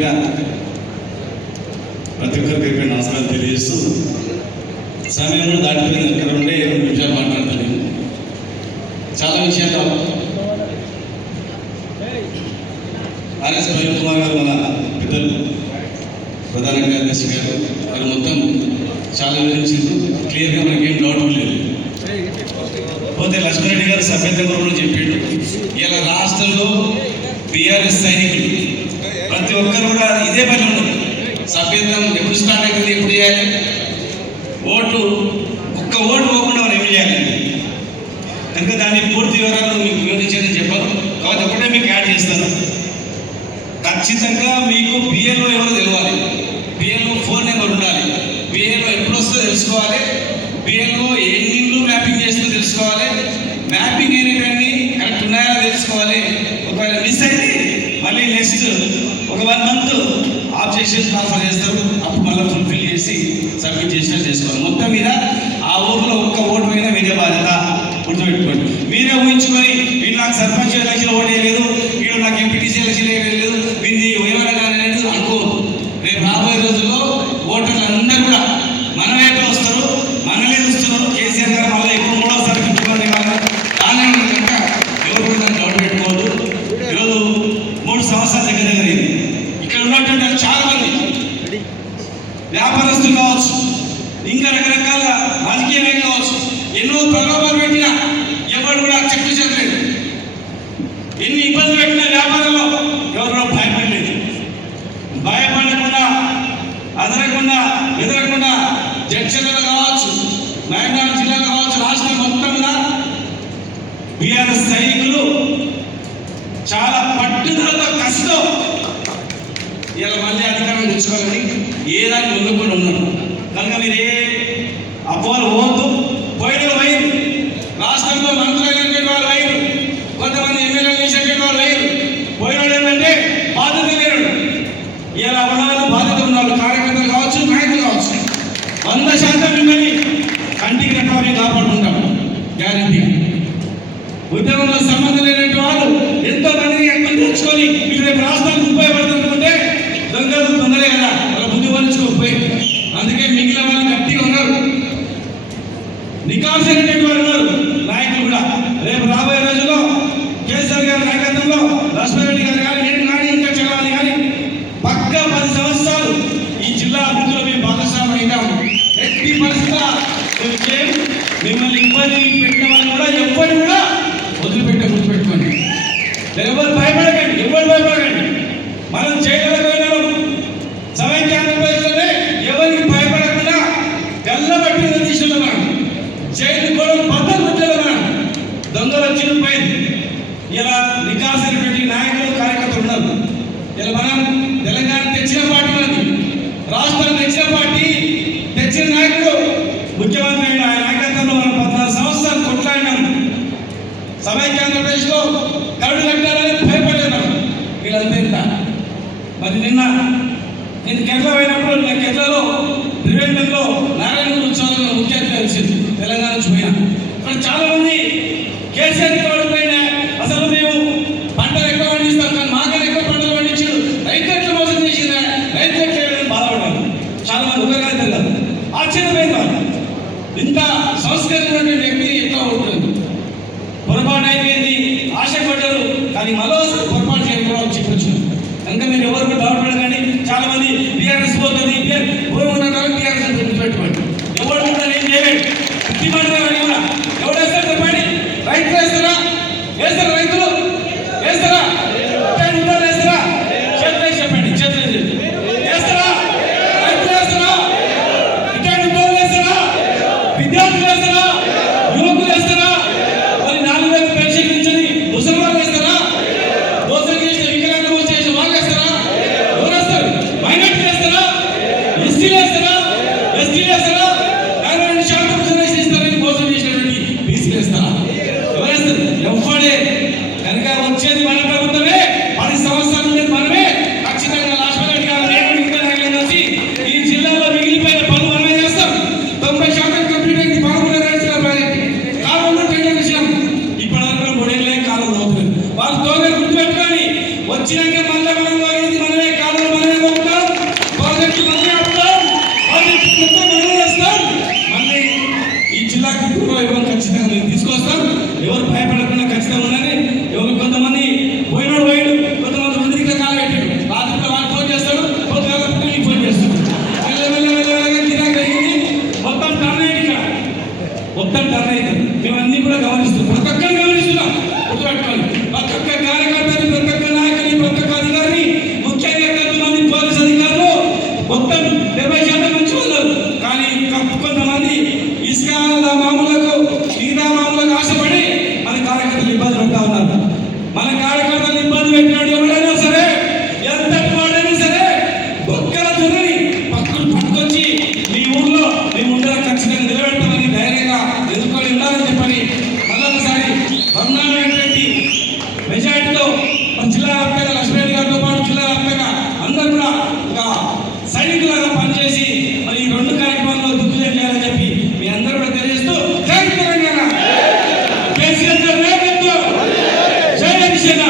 పేరుగా ప్రతి ఒక్కరికి నమస్కారం తెలియజేస్తూ సమయం కూడా దాటిపోయింది. ఇక్కడ ఉండే 2 నిమిషాలు మాట్లాడతాను. చాలా విషయాలు ఆర్ఎస్ ప్రవీణ్ కుమార్ గారు మన పెద్దలు ప్రధాన కార్యదర్శి గారు వారు మొత్తం చాలా వివరించారు. క్లియర్గా మనకేం డౌట్ లేదు. పోతే లక్ష్మణరెడ్డి గారు సభ్యత గురించి చెప్పాడు. ఇలా రాష్ట్రంలో బీఆర్ఎస్ సైనికులు ప్రతి ఒక్కరు కూడా ఇదే పని ఉండదు. సభ్యత్వం ఎప్పుడు స్టార్ట్ అవుతుంది, ఎప్పుడు చేయాలి, ఒక్క ఓటు పోకుండా మనం ఏమి చేయాలి కనుక దాన్ని పూర్తి వివరాలు మీకు వివరించాలని చెప్పాను. కాబట్టి ఒకటే మీకు యాడ్ చేస్తాను. ఖచ్చితంగా మీకు బిఎల్ఓ ఎవరో తెలియాలి, బిఎల్ఓ ఫోన్ నెంబర్ ఉండాలి, బిఎల్ఓ ఎప్పుడు వస్తుందో తెలుసుకోవాలి, బిఎల్ఓ ఎన్ని ఇళ్ళు మ్యాపింగ్ చేస్తుందో తెలుసుకోవాలి, మ్యాపింగ్ అయినవన్నీ కరెక్ట్ ఉన్నాయో తెలుసుకోవాలి. ఒకవేళ మిస్ అయితే మళ్ళీ నెక్స్ట్ ఒక 1 మంత్ ఆఫ్ చేసి ట్రాన్స్ఫర్ చేస్తారు. అప్పుడు మళ్ళీ ఫుల్ఫిల్ చేసి సబ్మిట్ చేసినట్టు చేసుకోవాలి. మొత్తం మీద ఆ ఊర్లో ఒక్క ఓటు పోయినా మీదే బాధ్యత, గుర్తుపెట్టుకోండి. మీరే ఊహించుకొని వీళ్ళు నాకు సర్పంచ్ ఎలక్షన్ ఓటు వేయలేదు, వీళ్ళు నాకు ఎంపీటీసీ ఎలక్షన్ వేయలేదు, వీళ్ళు ఏమైనా కానీ అనుకో. రేపు రాబోయే రోజుల్లో ఓటర్లు అందరూ కూడా మన వైపు వస్తారు, మనలే చూస్తున్నారు. కేసీఆర్ గారు మళ్ళీ ఎప్పుడు 3వసారి ముఖ్యమంత్రి కావాలి దానే కనుక ఎవరు కూడా దాన్ని డౌట్ పెట్టుకోవద్దు. ఈరోజు 3 సంవత్సరాల దగ్గర అయింది. ఇక్కడ ఉన్నటువంటి చాలా మంది వ్యాపారస్తులు కావచ్చు, ఇంకా రకరకాల రాజకీయ నాయకులు కావచ్చు, ఎన్నో ప్రలోభాలు పెట్టినా ఎవరు కూడా చెట్టు చెదలేదు. ఎన్ని ఇబ్బందులు పెట్టినా వ్యాపారంలో ఎవరు భయపడలేదు. భయపడకుండా, అదరకుండా, బెదరకుండా జడ్చర్లలో కావచ్చు, మహబూబాబాద్ జిల్లాలో కావచ్చు, రాష్ట్రం మొత్తం మీద బీఆర్ఎస్ సైనికులు చాలా పట్టుదలతో కష్టం ఇలా మళ్ళీ అధికారం తెచ్చుకోవాలని ఏ దాన్ని ముందుకొని ఉన్నారు. కనుక మీరు ఏ అపోహలు పోవద్దు. పోయిన వైరు రాష్ట్రంలో మంత్రులైనటువంటి వాళ్ళు వైరు, కొంతమంది ఎమ్మెల్యేలు చేసేటువంటి వాళ్ళు వైరు. పోయినాడు ఏంటంటే బాధ్యత లేరు. ఇలా ఉన్నాళ్ళు బాధ్యత ఉన్నాళ్ళు, కార్యకర్తలు కావచ్చు, నాయకులు కావచ్చు. 100% మిమ్మల్ని కంటికి రెక్కలని కాపాడుకుంటాం గ్యారంటీ. ఉద్యోగంలో సంబంధం లేనటువంటి వాళ్ళు ఎంతో మందిని ఎక్కడ తెచ్చుకొని మీరు రేపు రాష్ట్రానికి ఉపయోగపడుతుంటే దొంగలు తొందరే కదా, వాళ్ళ బుద్ధి వలుచుకోకపోయి. అందుకే మిగిలిన వాళ్ళు గట్టిగా ఉన్నారు, నికాల్సినటువంటి వారు ఉన్నారు నాయకులు కూడా. రేపు రాబోయే రోజుల్లో కేసీఆర్ గారి నాయకత్వంలో లక్ష్మణరెడ్డి గారు కానీ నేను కానీ ఇంకా చదవాలి కానీ పక్క 10 సంవత్సరాలు ఈ జిల్లా అభివృద్ధిలో మేము భాగస్వామి అయినాము. ఎట్టి పరిస్థితుల్లో మిమ్మల్ని ఇబ్బంది పెట్టిన వాళ్ళు కూడా ఎవ్వరు కూడా గుర్తుపెట్టుకోండి. ఎవరు భయపడకండి, ఎవరు భయపడకండి. మనం చేయగలిగినాం సమైక్య ఆంధ్రప్రదేశ్లోనే ఎవరికి భయపడకుండా గల్లబట్టిన దిశలో మనం జైలు కూడా బద్దలు పెట్టలో మనం దొంగలు చిరిగిపోయింది. ఇలా నికాల్సినటువంటి నాయకులు, కార్యకర్తలు ఉన్నారు. ఇలా మనం తెలంగాణ తెచ్చిన పార్టీ ఉన్నది, రాష్ట్రం తెచ్చిన పార్టీ, తెచ్చిన నాయకుడు ముఖ్యమంత్రి అయిన ఆయన నాయకత్వంలో మనం 14 సంవత్సరాలు కొట్లాడినాం. సమైక్య ఆంధ్రప్రదేశ్లో కరుడు కట్టాలని భయపడేదాం. వీళ్ళంతా మరి నిన్న నేను కేరళ పోయినప్పుడు నేను కేరళలో త్రివేంద్రంలో నారాయణ ఉత్సవాలను ముఖ్య అతిథిగా వచ్చింది. తెలంగాణ నుంచి పోయినా ఇక్కడ చాలా మంది కేసీఆర్ పడిపోయినా అసలు మేము పంటలు ఎక్కువ పండిస్తాం కానీ మాకన్నా ఎక్కువ పంటలు పండించారు, రైతు ఎట్లా మోసం చేసిందా, రైతు ఎట్లా బాధపడాలి. చాలా మంది ఉపయోగాలు తెలియదు, ఆశ్చర్యపోయింది వాళ్ళు. ఇంత సంస్కరించినటువంటి వ్యక్తి ఎట్లా ఉంటుంది. పొరపాటు అయిపోయింది, ఆశ పడ్డారు కానీ మరో పొరపాటు చేయకపోవడం చెప్పొచ్చు. కనుక మీరు ఎవరు కూడా డౌట్ పడకండి. చాలా మంది బీఆర్ఎస్ పోతుంది, బీఆర్ఎస్ పెట్టుకోండి. ఎవరు కూడా ఏం చేయలేదు. కూడా ఎవరు వేస్తారు చెప్పండి. రైతులు వేస్తారా? వేస్తారా? రైతులు వేస్తారా? వేస్తారా? చేతులు చెప్పండి, చేతులు వేస్తారా? రైతులు వేస్తారా? ఇట్లాంటి ఉద్యోగులు వేస్తారా? విద్యార్థులు వేస్తారా? దిశగా